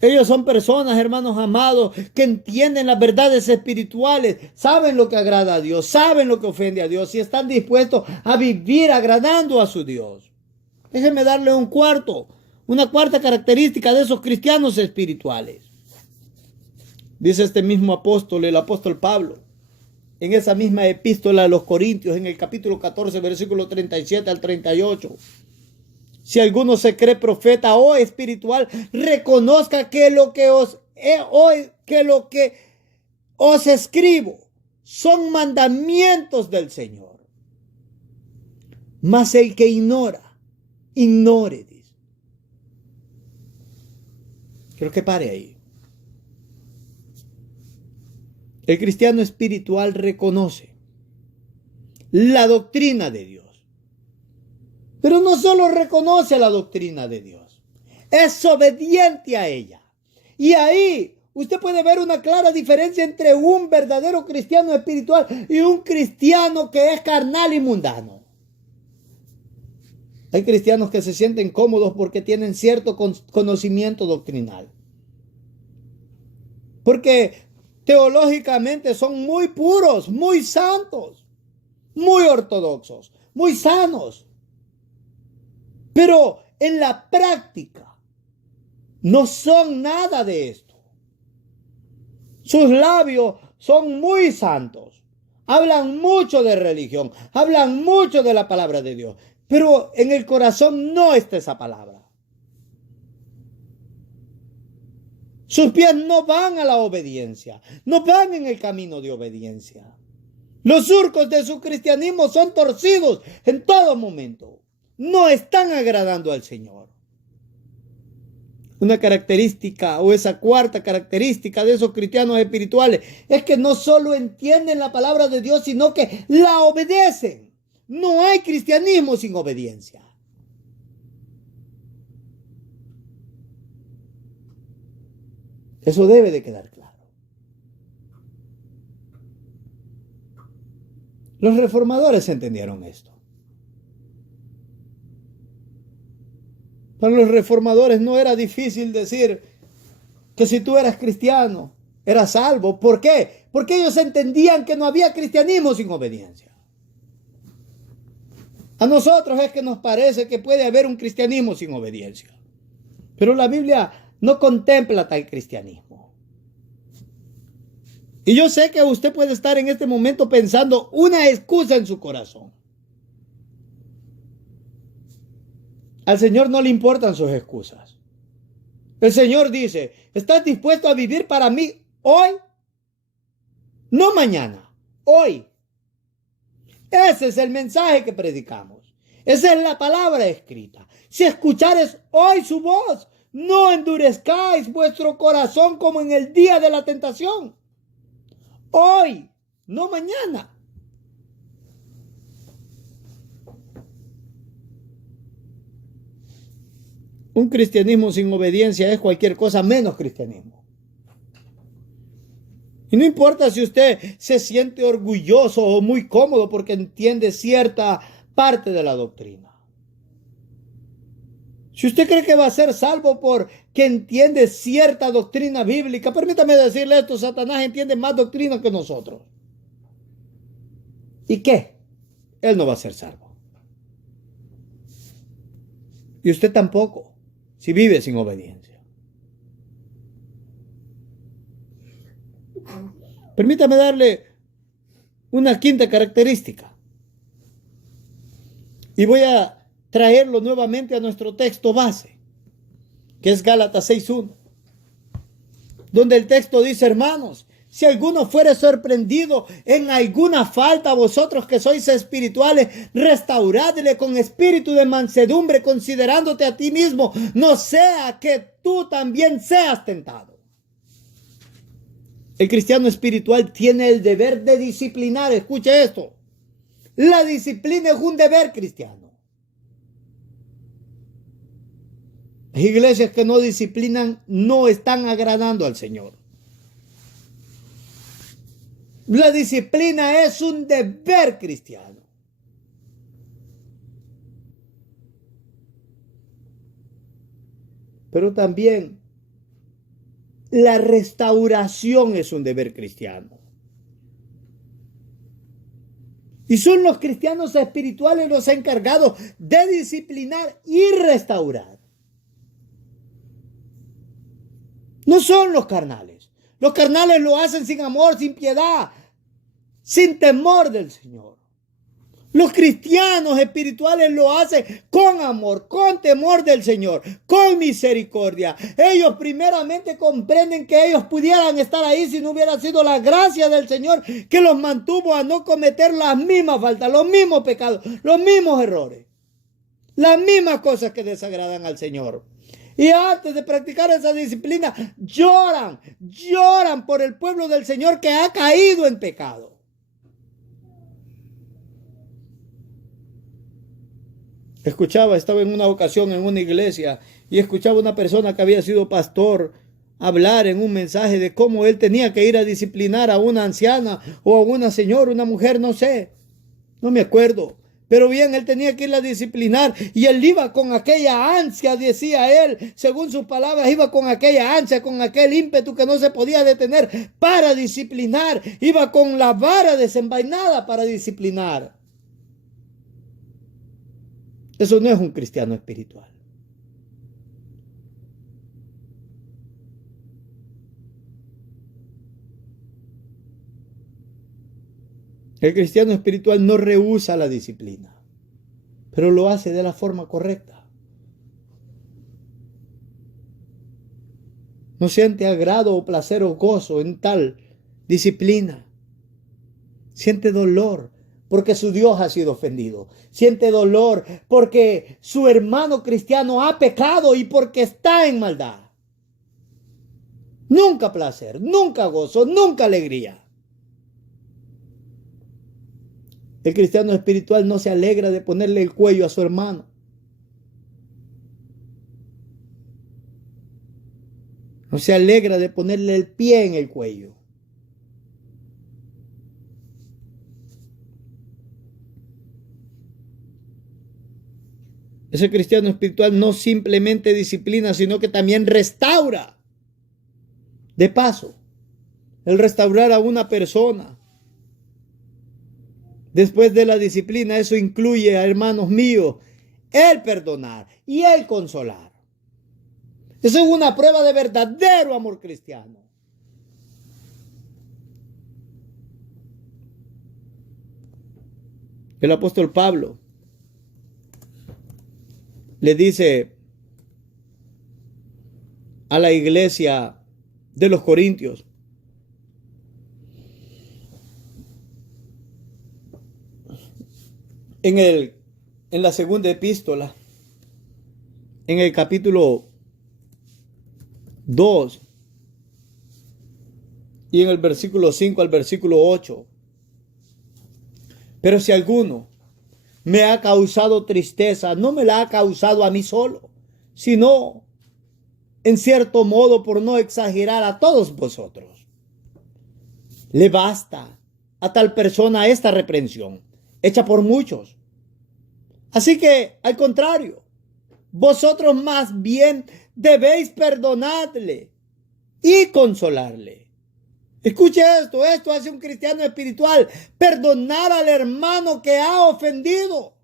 Ellos son personas, hermanos amados, que entienden las verdades espirituales, saben lo que agrada a Dios, saben lo que ofende a Dios y están dispuestos a vivir agradando a su Dios. Déjenme darle una cuarta característica de esos cristianos espirituales. Dice este mismo apóstol, el apóstol Pablo, en esa misma epístola a los Corintios, en el capítulo 14, versículo 37 al 38. Si alguno se cree profeta o espiritual, reconozca que lo que os escribo son mandamientos del Señor. Mas el que ignore, dice. Quiero que pare ahí. El cristiano espiritual reconoce la doctrina de Dios. Pero no solo reconoce la doctrina de Dios, es obediente a ella. Y ahí usted puede ver una clara diferencia entre un verdadero cristiano espiritual y un cristiano que es carnal y mundano. Hay cristianos que se sienten cómodos porque tienen cierto conocimiento doctrinal. Porque teológicamente son muy puros, muy santos, muy ortodoxos, muy sanos. Pero en la práctica no son nada de esto. Sus labios son muy santos. Hablan mucho de religión, hablan mucho de la palabra de Dios. Pero en el corazón no está esa palabra. Sus pies no van a la obediencia, no van en el camino de obediencia. Los surcos de su cristianismo son torcidos en todo momento. No están agradando al Señor. Una característica o esa cuarta característica de esos cristianos espirituales es que no solo entienden la palabra de Dios, sino que la obedecen. No hay cristianismo sin obediencia. Eso debe de quedar claro. Los reformadores entendieron esto. Para los reformadores no era difícil decir que si tú eras cristiano, eras salvo. ¿Por qué? Porque ellos entendían que no había cristianismo sin obediencia. A nosotros es que nos parece que puede haber un cristianismo sin obediencia. Pero la Biblia no contempla tal cristianismo. Y yo sé que usted puede estar en este momento pensando una excusa en su corazón. Al Señor no le importan sus excusas. El Señor dice, ¿estás dispuesto a vivir para mí hoy? No mañana, hoy. Ese es el mensaje que predicamos. Esa es la palabra escrita. Si escuchares hoy su voz, no endurezcáis vuestro corazón como en el día de la tentación. Hoy, no mañana. Un cristianismo sin obediencia es cualquier cosa menos cristianismo. Y no importa si usted se siente orgulloso o muy cómodo porque entiende cierta parte de la doctrina. Si usted cree que va a ser salvo porque entiende cierta doctrina bíblica, permítame decirle esto, Satanás entiende más doctrina que nosotros. ¿Y qué? Él no va a ser salvo. Y usted tampoco, si vive sin obediencia. Permítame darle una quinta característica. Y voy a traerlo nuevamente a nuestro texto base, que es Gálatas 6:1, donde el texto dice, hermanos, si alguno fuere sorprendido en alguna falta, vosotros que sois espirituales, restauradle con espíritu de mansedumbre, considerándote a ti mismo, no sea que tú también seas tentado. El cristiano espiritual tiene el deber de disciplinar. Escuche esto. La disciplina es un deber cristiano. Las iglesias que no disciplinan no están agradando al Señor. La disciplina es un deber cristiano. Pero también la restauración es un deber cristiano. Y son los cristianos espirituales los encargados de disciplinar y restaurar. No son los carnales. Los carnales lo hacen sin amor, sin piedad, sin temor del Señor. Los cristianos espirituales lo hacen con amor, con temor del Señor, con misericordia. Ellos primeramente comprenden que ellos pudieran estar ahí si no hubiera sido la gracia del Señor que los mantuvo a no cometer las mismas faltas, los mismos pecados, los mismos errores, las mismas cosas que desagradan al Señor. Y antes de practicar esa disciplina, lloran por el pueblo del Señor que ha caído en pecado. Estaba en una ocasión en una iglesia y escuchaba a una persona que había sido pastor hablar en un mensaje de cómo él tenía que ir a disciplinar a una anciana o a una señora, una mujer, no sé, no me acuerdo. Pero bien, él tenía que ir a disciplinar y él iba con aquella ansia, decía él, según sus palabras, iba con aquella ansia, con aquel ímpetu que no se podía detener para disciplinar. Iba con la vara desenvainada para disciplinar. Eso no es un cristiano espiritual. El cristiano espiritual no rehúsa la disciplina, pero lo hace de la forma correcta. No siente agrado o placer o gozo en tal disciplina. Siente dolor porque su Dios ha sido ofendido. Siente dolor porque su hermano cristiano ha pecado y porque está en maldad. Nunca placer, nunca gozo, nunca alegría. El cristiano espiritual no se alegra de ponerle el cuello a su hermano. No se alegra de ponerle el pie en el cuello. Ese cristiano espiritual no simplemente disciplina, sino que también restaura. De paso, el restaurar a una persona después de la disciplina, eso incluye, hermanos míos, el perdonar y el consolar. Eso es una prueba de verdadero amor cristiano. El apóstol Pablo le dice a la iglesia de los Corintios, en la segunda epístola, en el capítulo 2 y en el versículo 5 al versículo 8. Pero si alguno me ha causado tristeza, no me la ha causado a mí solo, sino en cierto modo, por no exagerar, a todos vosotros. Le basta a tal persona esta reprensión, hecha por muchos. Así que, al contrario, vosotros más bien debéis perdonarle y consolarle. Escuche esto hace un cristiano espiritual. Perdonar al hermano que ha ofendido.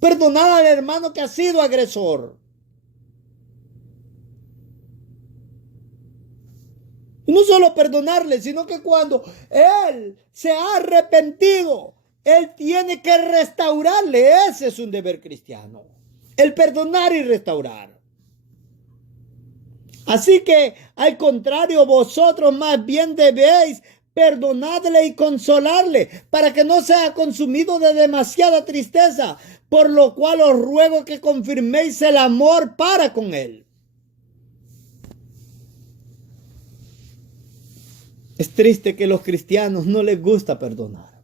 Perdonar al hermano que ha sido agresor. Y no solo perdonarle, sino que cuando él se ha arrepentido, él tiene que restaurarle. Ese es un deber cristiano. El perdonar y restaurar. Así que, al contrario, vosotros más bien debéis perdonarle y consolarle para que no sea consumido de demasiada tristeza, por lo cual os ruego que confirméis el amor para con él. Es triste que a los cristianos no les gusta perdonar.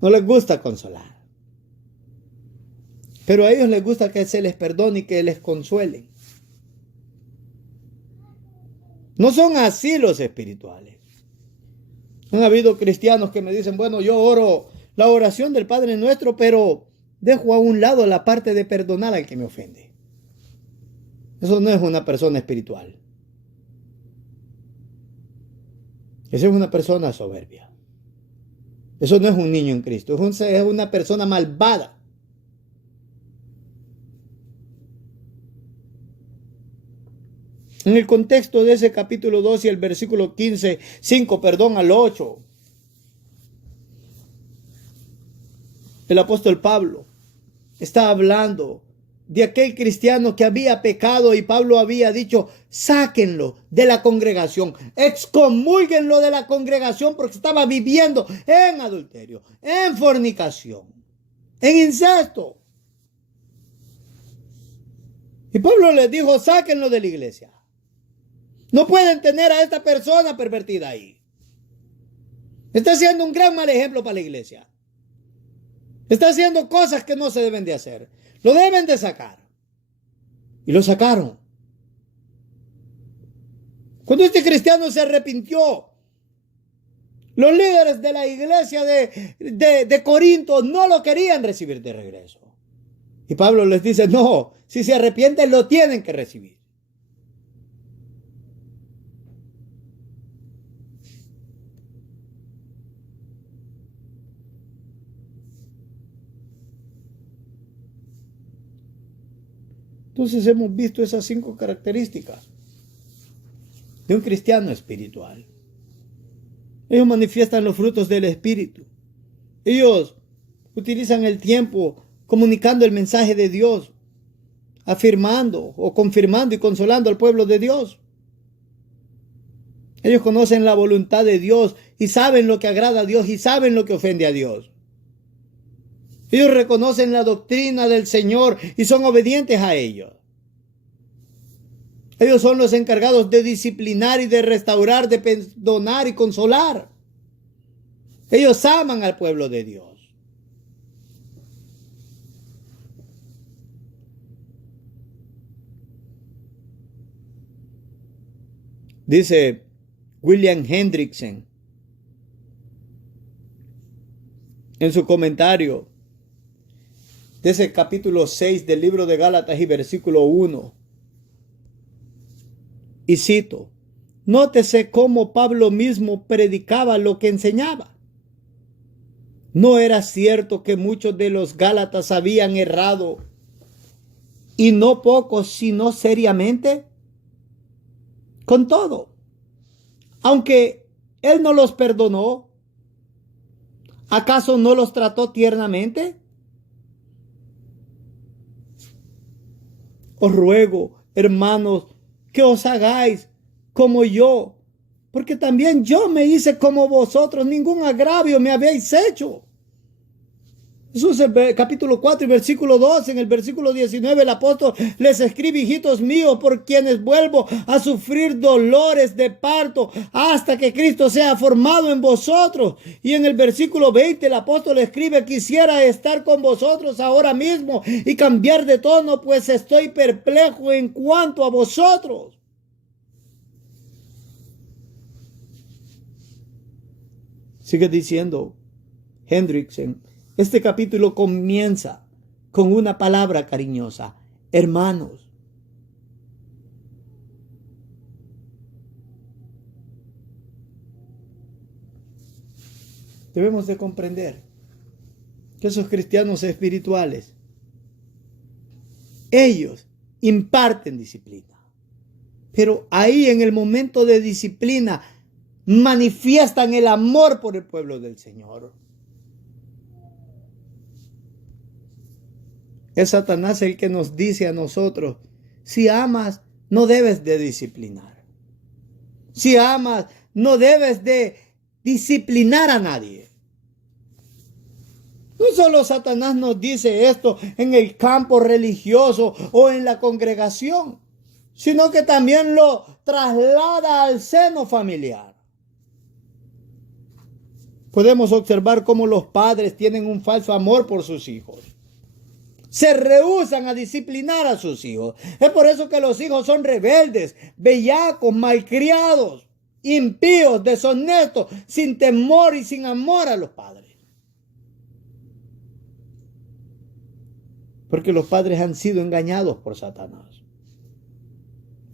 No les gusta consolar. Pero a ellos les gusta que se les perdone y que les consuelen. No son así los espirituales. Han habido cristianos que me dicen, bueno, yo oro la oración del Padre Nuestro, pero dejo a un lado la parte de perdonar al que me ofende. Eso no es una persona espiritual. Esa es una persona soberbia. Eso no es un niño en Cristo, es una persona malvada. En el contexto de ese capítulo 2 y el versículo 5 al 8, el apóstol Pablo está hablando de aquel cristiano que había pecado y Pablo había dicho, sáquenlo de la congregación, excomúlguenlo de la congregación porque estaba viviendo en adulterio, en fornicación, en incesto. Y Pablo les dijo, sáquenlo de la iglesia. No pueden tener a esta persona pervertida ahí. Está siendo un gran mal ejemplo para la iglesia. Está haciendo cosas que no se deben de hacer. Lo deben de sacar. Y lo sacaron. Cuando este cristiano se arrepintió, los líderes de la iglesia de Corinto no lo querían recibir de regreso. Y Pablo les dice, no, si se arrepienten lo tienen que recibir. Entonces hemos visto esas 5 características de un cristiano espiritual. Ellos manifiestan los frutos del Espíritu. Ellos utilizan el tiempo comunicando el mensaje de Dios, afirmando o confirmando y consolando al pueblo de Dios. Ellos conocen la voluntad de Dios y saben lo que agrada a Dios y saben lo que ofende a Dios. Ellos reconocen la doctrina del Señor y son obedientes a ellos. Ellos son los encargados de disciplinar y de restaurar, de perdonar y consolar. Ellos aman al pueblo de Dios. Dice William Hendrickson en su comentario de ese capítulo 6 del libro de Gálatas y versículo 1. Y cito, nótese cómo Pablo mismo predicaba lo que enseñaba. ¿No era cierto que muchos de los Gálatas habían errado y no pocos, sino seriamente? Con todo, aunque él no los perdonó, ¿acaso no los trató tiernamente? Os ruego, hermanos, que os hagáis como yo, porque también yo me hice como vosotros, ningún agravio me habéis hecho. Eso es el capítulo 4 y versículo 2. En el versículo 19 el apóstol les escribe, hijitos míos, por quienes vuelvo a sufrir dolores de parto hasta que Cristo sea formado en vosotros. Y en el versículo 20 el apóstol escribe, quisiera estar con vosotros ahora mismo y cambiar de tono, pues estoy perplejo en cuanto a vosotros. Sigue diciendo Hendrickson. Este capítulo comienza con una palabra cariñosa, hermanos. Debemos de comprender que esos cristianos espirituales, ellos imparten disciplina, pero ahí en el momento de disciplina manifiestan el amor por el pueblo del Señor. Es Satanás el que nos dice a nosotros, si amas, no debes de disciplinar. Si amas, no debes de disciplinar a nadie. No solo Satanás nos dice esto en el campo religioso o en la congregación, sino que también lo traslada al seno familiar. Podemos observar cómo los padres tienen un falso amor por sus hijos. Se rehúsan a disciplinar a sus hijos. Es por eso que los hijos son rebeldes, bellacos, malcriados, impíos, deshonestos, sin temor y sin amor a los padres. Porque los padres han sido engañados por Satanás.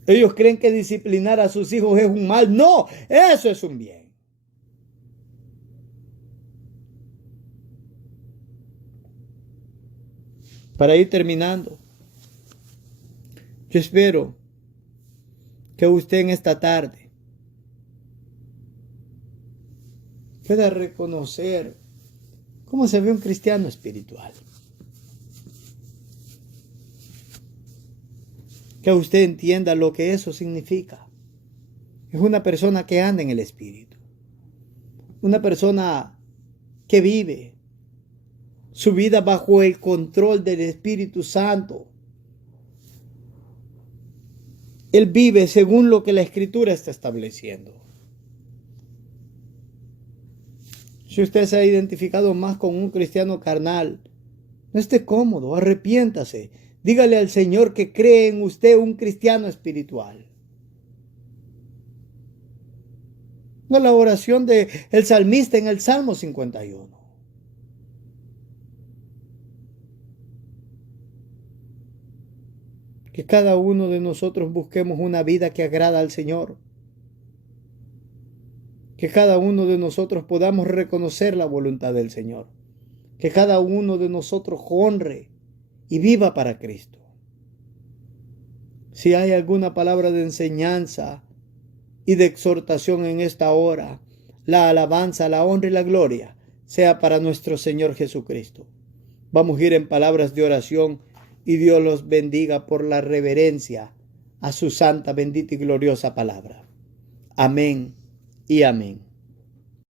Ellos creen que disciplinar a sus hijos es un mal. No, eso es un bien. Para ir terminando, yo espero que usted en esta tarde pueda reconocer cómo se ve un cristiano espiritual. Que usted entienda lo que eso significa. Es una persona que anda en el Espíritu. Una persona que vive su vida bajo el control del Espíritu Santo. Él vive según lo que la Escritura está estableciendo. Si usted se ha identificado más con un cristiano carnal, no esté cómodo, arrepiéntase. Dígale al Señor que cree en usted un cristiano espiritual. No la oración del salmista en el Salmo 51. Que cada uno de nosotros busquemos una vida que agrada al Señor. Que cada uno de nosotros podamos reconocer la voluntad del Señor. Que cada uno de nosotros honre y viva para Cristo. Si hay alguna palabra de enseñanza y de exhortación en esta hora, la alabanza, la honra y la gloria sea para nuestro Señor Jesucristo. Vamos a ir en palabras de oración y Dios los bendiga por la reverencia a su santa, bendita y gloriosa palabra. Amén y amén.